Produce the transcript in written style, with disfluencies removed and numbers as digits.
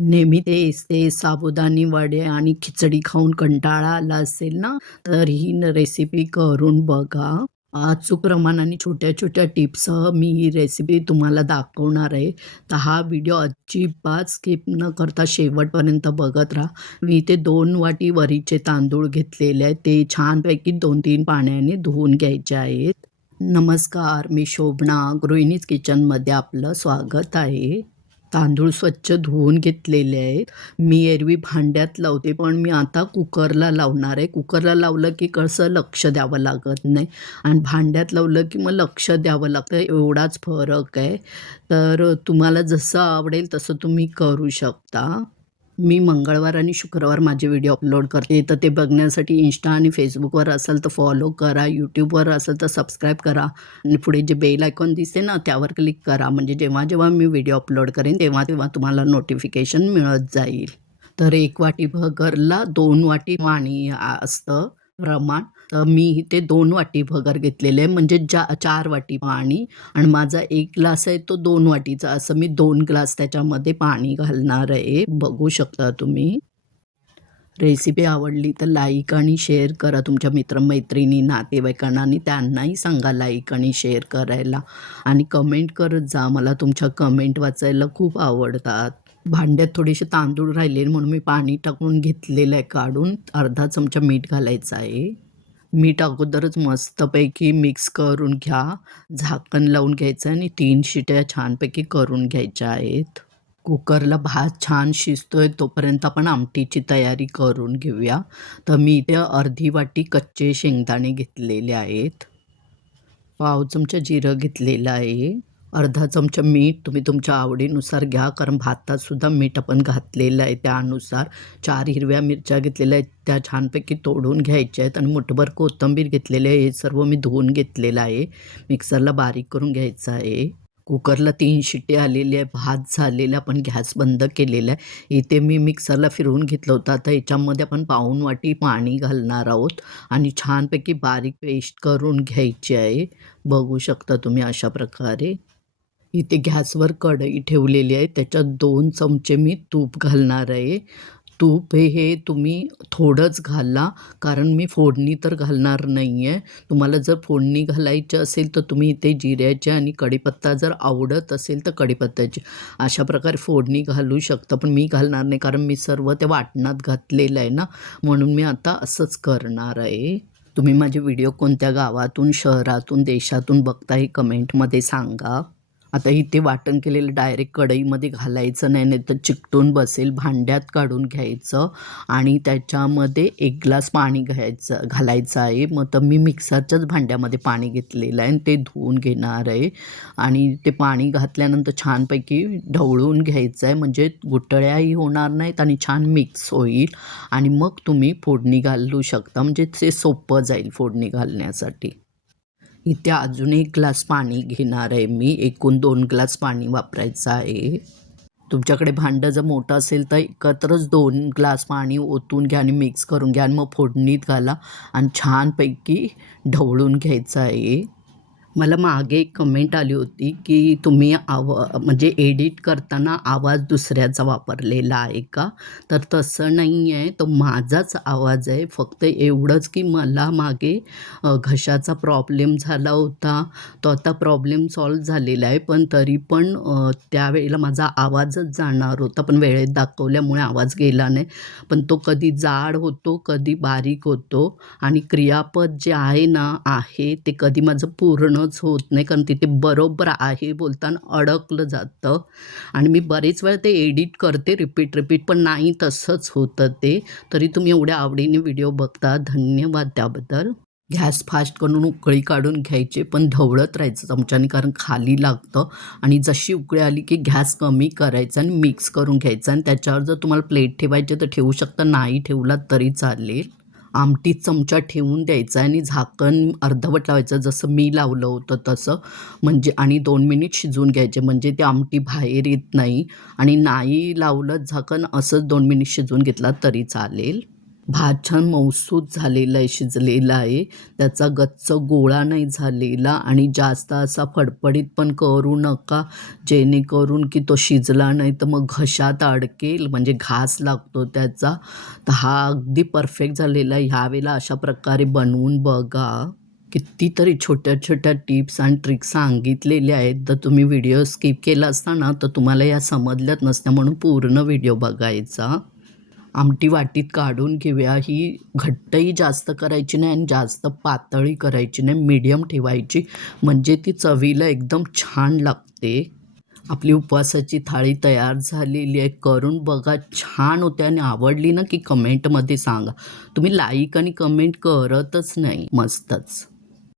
नेहमी तेच ते साबुदाणी वडे आणि खिचडी खाऊन कंटाळा आला असेल ना, तर ही रेसिपी करून बघा. अचूक प्रमाणाने छोट्या-छोट्या टिप्ससह मी ही रेसिपी तुम्हाला दाखवणार आहे. तर हा व्हिडिओ अजिबात स्किप न करता शेवटपर्यंत बघत राहा. मी इथे 2 वाटी वरीचे तांदूळ घेतलेले आहेत. ते छानपैकी 2-3 पाण्याने धुवून घ्यायचे आहेत. नमस्कार, मी शोभना गृहिणीज किचनमध्ये आपलं स्वागत आहे. तांदूळ स्वच्छ धुवून घेतलेले आहेत. मी एरवी भांड्यात लावते, पण मी आता कुकरला लावणार आहे. कुकरला लावलं की कसं लक्ष द्यावं लागत नाही आणि भांड्यात लावलं की मग लक्ष द्यावं लागतं, एवढाच फरक आहे. तर तुम्हाला जसं आवडेल तसं तुम्ही करू शकता. मी मंगळवार आणि शुक्रवार माझे व्हिडिओ अपलोड करते, तर ते बघण्यासाठी Insta आणि Facebookवर असेल तर फॉलो करा, YouTubeवर असेल तर सबस्क्राईब करा आणि पुढे जे बेल आयकॉन दिसते ना त्यावर क्लिक करा, म्हणजे जेव्हा मी व्हिडिओ अपलोड करेन तेव्हा तुम्हाला नोटिफिकेशन मिळत जाईल. तर 1 वाटी भगरला 2 वाटी पाणी असतं प्रमाण. तर मी इथे 2 वाटी भगर घेतलेले आहे, म्हणजे 4 वाटी पाणी आणि माझा 1 ग्लास आहे तो 2 वाटीचा, असं मी 2 ग्लास त्याच्यामध्ये पाणी घालणार आहे. बघू शकता तुम्ही. रेसिपी आवडली तर लाईक आणि शेअर करा तुमच्या मित्रमैत्रिणी, नातेवाईकांना आणि त्यांनाही सांगा लाईक आणि शेअर करायला आणि कमेंट करत जा. मला तुमच्या कमेंट वाचायला खूप आवडतात. भांड्यात थोडेसे तांदूळ राहिले म्हणून मी पाणी टाकून घेतलेलं आहे काढून. अर्धा चमचा मीठ घालायचं आहे. मीठ अगोदरच मस्तपैकी मिक्स करून घ्या. झाकण लावून घ्यायचं आणि 3 शिट्या छानपैकी करून घ्यायच्या आहेत. कुकरला भात छान शिजतोय तोपर्यंत आपण आमटीची तयारी करून घेऊया. तर मी इथे अर्धी वाटी कच्चे शेंगदाणे घेतलेले आहेत. पाव चमचा जिरं घेतलेलं आहे. अर्धा चमचा मीठ तुम्ही तुमच्या आवडीनुसार घ्या, कारण भातातसुद्धा मीठ आपण घातलेलं आहे त्यानुसार. 4 हिरव्या मिरच्या घेतलेल्या आहेत, त्या छानपैकी तोडून घ्यायच्या आहेत आणि मुठभर कोथिंबीर घेतलेली आहे. हे सर्व मी धुवून घेतलेलं आहे. मिक्सरला बारीक करून घ्यायचं आहे. कुकरला 3 शिट्टी आलेली आहे. भात झालेला, आपण गॅस बंद केलेला आहे. इथे मी मिक्सरला फिरवून घेतलं होतं. आता याच्यामध्ये आपण पाऊण वाटी पाणी घालणार आहोत आणि छानपैकी बारीक पेस्ट करून घ्यायची आहे. बघू शकता तुम्ही अशा प्रकारे. इथे गॅसवर कढई ठेवलेली आहे, त्याच्यात 2 चमचे मी तूप घालणार आहे. तूप हे तुम्ही थोडंच घाला, कारण मी फोडणी तर घालणार नाही आहे. तुम्हाला जर फोडणी घालायची असेल तर तुम्ही इथे जिऱ्याची आणि कढीपत्ता जर आवडत असेल तर कढीपत्त्याची अशा प्रकारे फोडणी घालू शकता, पण मी घालणार नाही कारण मी सर्व त्या वाटणात घातलेलं आहे ना, म्हणून मी आता असंच करणार आहे. तुम्ही माझे व्हिडिओ कोणत्या गावातून, शहरातून, देशातून बघताय कमेंटमध्ये सांगा. आता इथे वाटण केलेलं डायरेक्ट कढईमध्ये घालायचं नाही, नाहीतर चिकटून बसेल. भांड्यात काढून घ्यायचं आणि त्याच्यामध्ये 1 ग्लास पाणी घालायचं आहे. मग तर मी मिक्सरच्याच भांड्यामध्ये पाणी घेतलेलं आहे आणि ते धुवून घेणार आहे आणि ते पाणी घातल्यानंतर छानपैकी ढवळून घ्यायचं आहे, म्हणजे गुठळ्याही होणार नाहीत आणि छान मिक्स होईल आणि मग तुम्ही फोडणी घालू शकता, म्हणजे ते सोपं जाईल फोडणी घालण्यासाठी. इथे अजून 1 ग्लास पाणी घेणार आहे मी. एकूण 2 ग्लास पाणी वापरायचं आहे. तुमच्याकडे भांडं जर मोठं असेल तर एकत्रच 2 ग्लास पाणी ओतून घ्या आणि मिक्स करून घ्या आणि मग फोडणीत घाला आणि छानपैकी ढवळून घ्यायचं आहे. मला मागे एक कमेंट आली होती की तुम्ही म्हणजे एडिट करताना आवाज दुसऱ्याचा वापरलेला आहे का? तर तसं नाही आहे, तो माझाच आवाज आहे. फक्त एवढंच की मला मागे घशाचा प्रॉब्लेम झाला होता. तो आता प्रॉब्लेम सॉल्व्ह झालेला आहे, पण तरी पण त्यावेळेला माझा आवाजच जाणार होता, पण वेळेत दाखवल्यामुळे आवाज गेला नाही. पण तो कधी जाड होतो, कधी बारीक होतो आणि क्रियापद जे आहे ना, ते कधी माझं पूर्णच होत नाही, कारण तिथे बरोबर आहे बोलताना अडकलं जातं आणि मी बरेच वेळा ते एडिट करते रिपीट, पण नाही तसंच होतं ते. तरी तुम्ही एवढ्या आवडीने व्हिडिओ बघता, धन्यवाद त्याबद्दल. गॅस फास्ट करून उकळी काढून घ्यायची, पण ढवळत राहायचं चमच्याने, कारण खाली लागतं आणि जशी उकळी आली की गॅस कमी करायचा आणि मिक्स करून घ्यायचं आणि त्याच्यावर जर तुम्हाला प्लेट ठेवायची तर ठेवू शकता, नाही ठेवलात तरी चालेल. आमटीत चमचा ठेवून द्यायचा आणि झाकण अर्धवट लावायचं, जसं मी लावलं होतं तसं, म्हणजे आणि 2 मिनिट शिजवून घ्यायचे, म्हणजे ती आमटी बाहेर येत नाही. आणि नाही लावलं झाकण, असंच 2 मिनिट शिजवून घेतला तरी चालेल. भात छान मऊसूत झालेला आहे, शिजलेला आहे. त्याचा गच्च गोळा नाही झालेला आणि जास्त असा फडफडीत पण करू नका, जेणेकरून की तो शिजला नाही तर मग घशात अडकेल, म्हणजे घास लागतो त्याचा. तर हा अगदी परफेक्ट झालेला आहे. ह्यावेळेला अशा प्रकारे बनवून बघा. कितीतरी छोट्या-छोट्या टिप्स आणि ट्रिक्स सांगितलेल्या आहेत. तर तुम्ही व्हिडिओ स्किप केला असता ना, तर तुम्हाला या समजल्याच नसत्या. म्हणून पूर्ण व्हिडिओ बघायचा. आमटी वाटीत काढून घेऊया. ही घट्टही जास्त करायची नाही आणि जास्त पातळही करायची नाही, मीडियम ठेवायची, म्हणजे ती चवीला एकदम छान लागते. आपली उपवासाची थाळी तयार झालेली आहे. करून बघा, छान होते आणि आवडली ना की कमेंटमध्ये सांगा. तुम्ही लाईक आणि कमेंट करतच नाही. मस्तच.